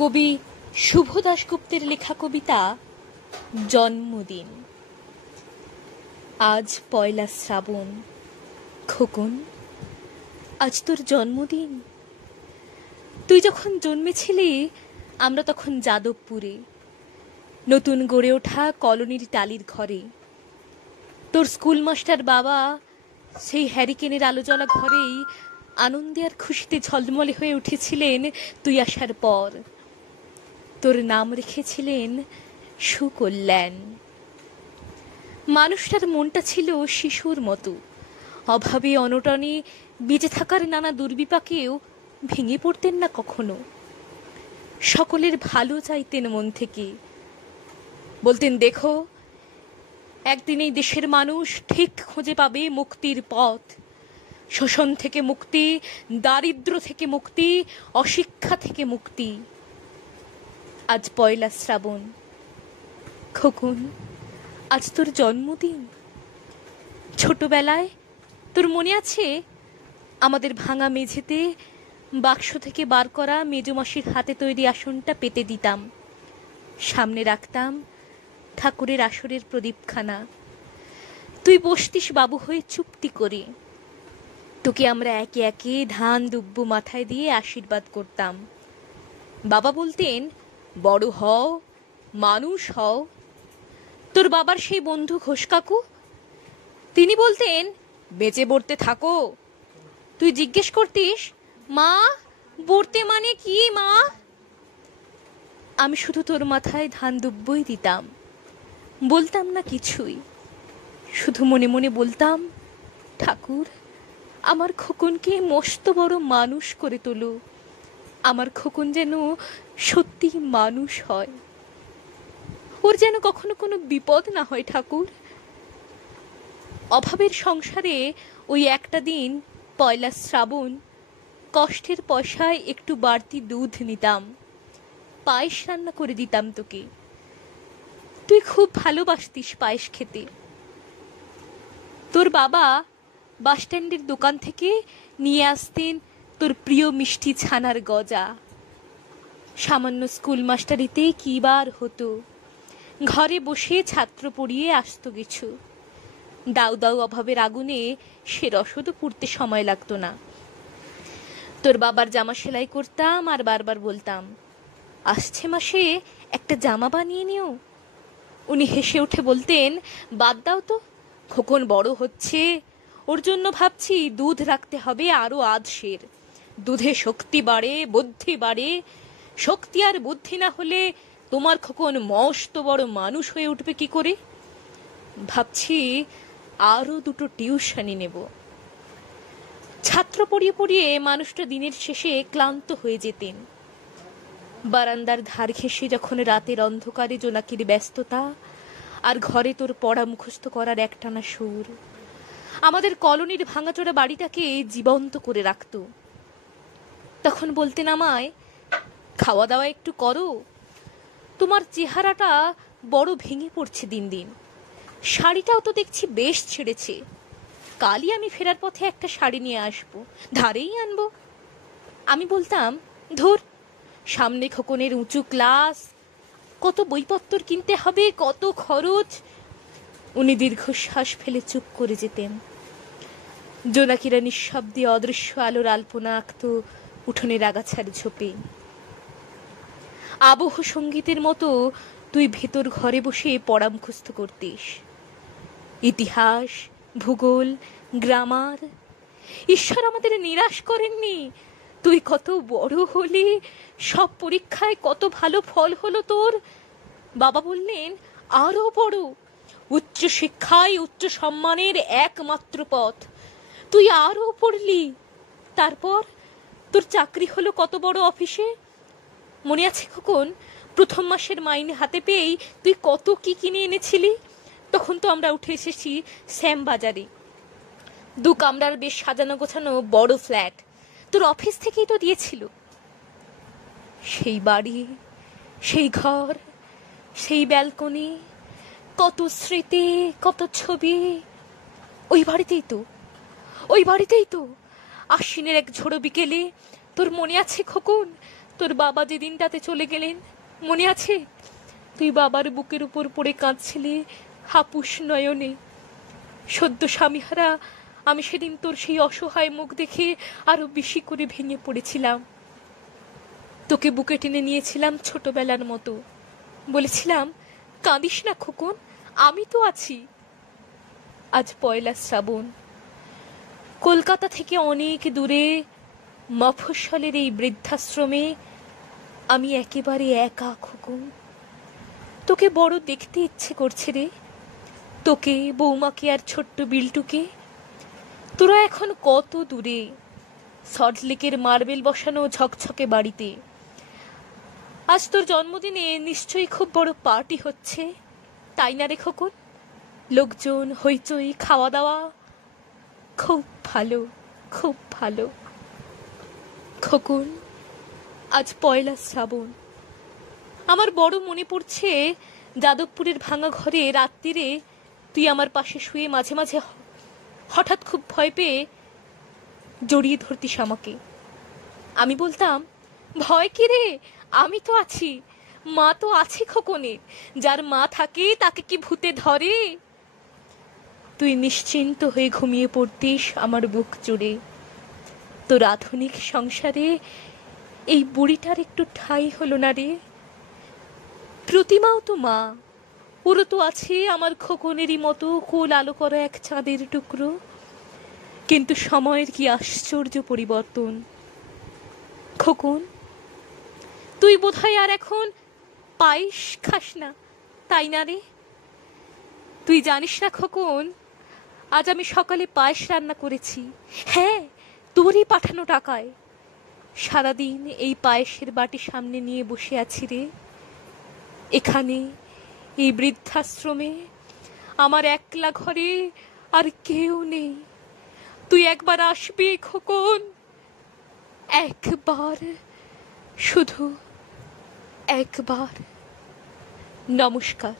কবি শুভ দাশগুপ্তের লেখা কবিতা জন্মদিন। আজ পয়লা শ্রাবণ, খোকন আজ তোর জন্মদিন। তুই যখন জন্মেছিলি আমরা তখন যাদবপুরে, নতুন গড়ে ওঠা কলোনির টালির ঘরে। তোর স্কুল মাস্টার বাবা সেই হ্যারিকেনের আলো জ্বলা ঘরেই আনন্দে আর খুশিতে ঝলমলে হয়ে উঠেছিলেন তুই আসার পর। তোর নাম রেখেছিলেন সুকল্যাণ। মানুষটার মনটা ছিল শিশুর মতো, অভাবে অনটনে বেঁচে থাকার নানা দুর্বিপাকেও ভেঙে পড়তেন না কখনো। সকলের ভালো চাইতেন মন থেকে, বলতেন দেখো একদিন এই দেশের মানুষ ঠিক খুঁজে পাবে মুক্তির পথ। শোষণ থেকে মুক্তি, দারিদ্র থেকে মুক্তি, অশিক্ষা থেকে মুক্তি। আজ পয়লা শ্রাবণ, খোকন আজ তোর জন্মদিন। ছোটবেলায় তোর মনে আছে আমাদের ভাঙা মেঝেতে বাক্স থেকে বার করা মেজমাসির হাতে তৈরি আসনটা পেতে দিতাম, সামনে রাখতাম ঠাকুরের আসরের প্রদীপখানা। তুই বসতিস বাবু হয়ে চুপটি করে, তোকে আমরা একে একে ধান দুব্ব মাথায় দিয়ে আশীর্বাদ করতাম। বাবা বলতেন বড় হও, মানুষ হও। তোর বাবার সেই বন্ধু ঘোষ কাকু, তিনি বলতেন বেঁচে বর্তে থাকো। তুই জিজ্ঞেস করতিস মা বর্তে মানে কি মা? আমি শুধু তোর মাথায় ধান দুব্বই দিতাম, বলতাম না কিছুই, শুধু মনে মনে বলতাম ঠাকুর আমার খোকনকে মস্ত বড় মানুষ করে তোলো, আমার খোকন যেন সত্যি মানুষ হয়, ওর যেন কখনো কোনো বিপদ না হয় ঠাকুর। অভাবের সংসারে ওই একটা দিন পয়লা শ্রাবণ কষ্টের পয়সায় একটু বাড়তি দুধ নিতাম, পায়েস রান্না করে দিতাম তোকে। তুই খুব ভালোবাসতিস পায়েস খেতে। তোর বাবা বাসস্ট্যান্ডের দোকান থেকে নিয়ে আসতেন তোর প্রিয় মিষ্টি ছানার গজা। সামান্য স্কুল মাস্টারিতে কি বার হতো, ঘরে বসে ছাত্র পড়িয়ে আসতো কিছু। দাউ দাউ অভাবের আগুনে সে রসদও পুড়তে সময় লাগতো না। তোর বাবার জামা সেলাই করতাম আর বারবার বলতাম আসছে মাসে একটা জামা বানিয়ে নিও। উনি হেসে উঠে বলতেন বাদ দাও তো, খোকন বড় হচ্ছে, ওর জন্য ভাবছি দুধ রাখতে হবে আরো আধশের। দুধে শক্তি বাড়ে, বুদ্ধি বাড়ে। শক্তি আর বুদ্ধি না হলে তোমার খোকন মস্ত বড় মানুষ হয়ে উঠবে কি করে? ভাবছি আরো দুটো টিউশনি নেব। ছাত্র পড়িয়ে পড়িয়ে মানুষটা দিনের শেষে ক্লান্ত হয়ে যেতেন। বারান্দার ধার ঘেঁষে যখন রাতের অন্ধকারে জোনাকির ব্যস্ততা আর ঘরে তোর পড়া মুখস্থ করার একটানা সুর আমাদের কলোনির ভাঙাচোরা বাড়িটাকে জীবন্ত করে রাখত। তখন বলতেন আমায় খাওয়া দাওয়া একটু করো, তোমার চেহারাটা বড় ভেঙে পড়ছে দিন দিন। শাড়িটাও তো দেখছি বেশ ছেড়েছে, কালই আমি ফেরার পথে একটা শাড়ি নিয়ে আসবো, ধারেই আনবো। আমি বলতাম ধুর, সামনে খোকনের উঁচু ক্লাস, কত বইপত্তর কিনতে হবে, কত খরচ। উনি দীর্ঘশ্বাস ফেলে চুপ করে যেতেন। জোনাকিরা নিঃশব্দে অদৃশ্য আলোর আলপনা আঁকত উঠোনের আগাছার ঝোপে। আবহ সঙ্গীতের মতো তুই ভেতর ঘরে বসে পড়া মুখস্থ করতিস, ইতিহাস, ভূগোল, গ্রামার। ঈশ্বর আমাদের নিরাশ করেননি। তুই কত বড় হলি, সব পরীক্ষায় কত ভালো ফল হলো তোর। বাবা বললেন আরো বড়, উচ্চ শিক্ষায় উচ্চ সম্মানের একমাত্র পথ। তুই আরো পড়লি, তারপর তোর চাকরি হলো কত বড় অফিসে। মনে আছে খোকন, প্রথম মাসের মাইনে হাতে পেয়েই তুই কত কি কিনে এনেছিলি? তখন তো আমরা উঠে এসেছি শ্যাম বাজারে, 2 কামরার বেশ সাজানো গোছানো বড় ফ্ল্যাট তোর অফিস থেকেই তো দিয়েছিল। সেই বাড়ি, সেই ঘর, সেই ব্যালকনি, কত স্মৃতি, কত ছবি। ওই বাড়িতেই তো আশ্বিনের এক ঝোড়ো বিকেলে তোর মনে আছে খোকন, তোর বাবা যেদিনটাতে চলে গেলেন মনে আছে? তুই বাবার বুকের উপর পড়ে কাঁদছিলি হাপুস নয়নে। সদ্য স্বামীহারা আমি সেদিন তোর সেই অসহায় মুখ দেখে আরো বেশি করে ভেঙে পড়েছিলাম। তোকে বুকে টেনে নিয়েছিলাম ছোটবেলার মতো, বলেছিলাম কাঁদিস না খোকন, আমি তো আছি। আজ পয়লা শ্রাবণ, কলকাতা থেকে অনেক দূরে মফস্বলের এই বৃদ্ধাশ্রমে আমি একেবারে একা খোকন। তোকে বড় দেখতে ইচ্ছে করছে রে, তোকে, বৌমাকে আর ছোট্ট বিল্টুকে। তোরা এখন কত দূরে, সল্টলেকের মার্বেল বসানো ঝকঝকে বাড়িতে। আজ তোর জন্মদিনে নিশ্চয়ই খুব বড় পার্টি হচ্ছে, তাই না রে খোকন? লোকজন, হইচই, খাওয়া দাওয়া, খুব ভালো, খুব ভালো। খোকন, আজ পয়লা শ্রাবণ। আমার বড় মনে পড়ছে যাদবপুরের ভাঙা ঘরে রাত্রিরে তুই আমার পাশে শুয়ে মাঝে মাঝে হঠাৎ খুব ভয় পেয়ে জড়িয়ে ধরতিস আমাকে। আমি বলতাম, ভয় কি রে, আমি তো আছি, মা তো আছে খোকনের, যার মা থাকে তাকে কি ভূতে ধরে? তুই নিশ্চিন্ত হয়ে ঘুমিয়ে পড়তিস আমার বুক জুড়ে। তোর আধুনিক সংসারে এই বুড়িটার একটু ঠাঁই হলো না রে। প্রতিমাও তো মা, ওরও তো আছে আমার খোকনেরই মতো কোল আলো করা এক চাঁদের টুকরো। কিন্তু সময়ের কি আশ্চর্য পরিবর্তন। খোকন, তুই বোধহয় আর এখন পায়েস খাস না, তাই না রে? তুই জানিস না খোকন, আজ আমি সকালে পায়েস রান্না করেছি। হ্যাঁ, তোরই পাঠানো টাকায়। সারাদিন এই পায়েসের বাটি সামনে নিয়ে বসে আছি রে। এখানে এই বৃদ্ধাশ্রমে আমার একলা ঘরে আর কেউ নেই। তুই একবার আসবি খোকন, একবার, শুধু একবার। নমস্কার।